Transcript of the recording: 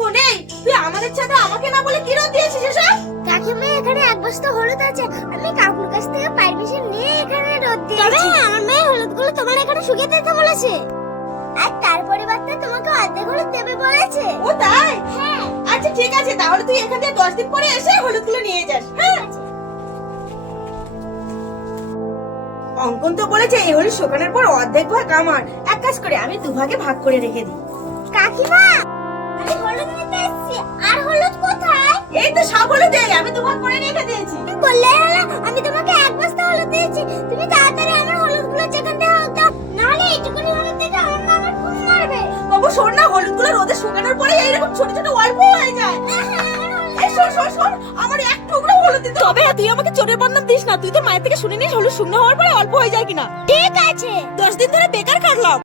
কলঙ্ক নেই? তুই আমাদের ছাদে আমাকে না বলে কি রোদ দিয়েছিস এসব? কাকিমা এখানে এক বস্তা হলুদ আছে, আমি কাকুর কাছ থেকে পারমিশন নিয়ে এখানে রোদ দিয়েছি। তবে আমার মেয়ে হলুদগুলো তোমার এখানে শুকিয়ে দিতে বলেছে, আর তার পরিবর্তে তোমাকে অর্ধেক হলুদ দেবে বলেছে। ও তাই? হ্যাঁ। আচ্ছা ঠিক আছে, তাহলে তুই এখান থেকে 10 দিন পরে এসে হলুদগুলো নিয়ে যাস। হ্যাঁ, অঙ্কন তো বলেছে এই হলুদ শুকানোর পর অর্ধেক ভাগ আমার। এক কাজ করে আমি দুভাগে ভাগ করে রেখে দিই। কাকিমা আমি হলুদ নিতে এসেছি, আর হলুদ কোথায়? এই তো সব হলুদ আমি দুভাগ করে রেখে দিয়েছি। তুমি বললে হলো আমি তোমাকে এক বস্তা হলুদ দিয়েছি, তুমি তাড়াতাড়ি আমার হলুদগুলো যেখান থেকে হোক দাও, নাহলে এইটুকুনি হলুদ দিয়ে আমার মা আমার খুব মারবে। বাবু শোন না, হলুদগুলো রোদে শুকানোর পরে এইরকম ছোট ছোট অল্প হয়ে যায়। এই শোন শোন শোন, আমার এক টুকরো হলুদ দিতে হবে। তুই আমাকে চোরের বদনাম দিস না, তুই তো মায়ের থেকে শুনে নিস হলুদ শুকনো হওয়ার পরে অল্প হয়ে যায় কিনা। ঠিক আছে। 10 দিন ধরে বেকার কাটলাম।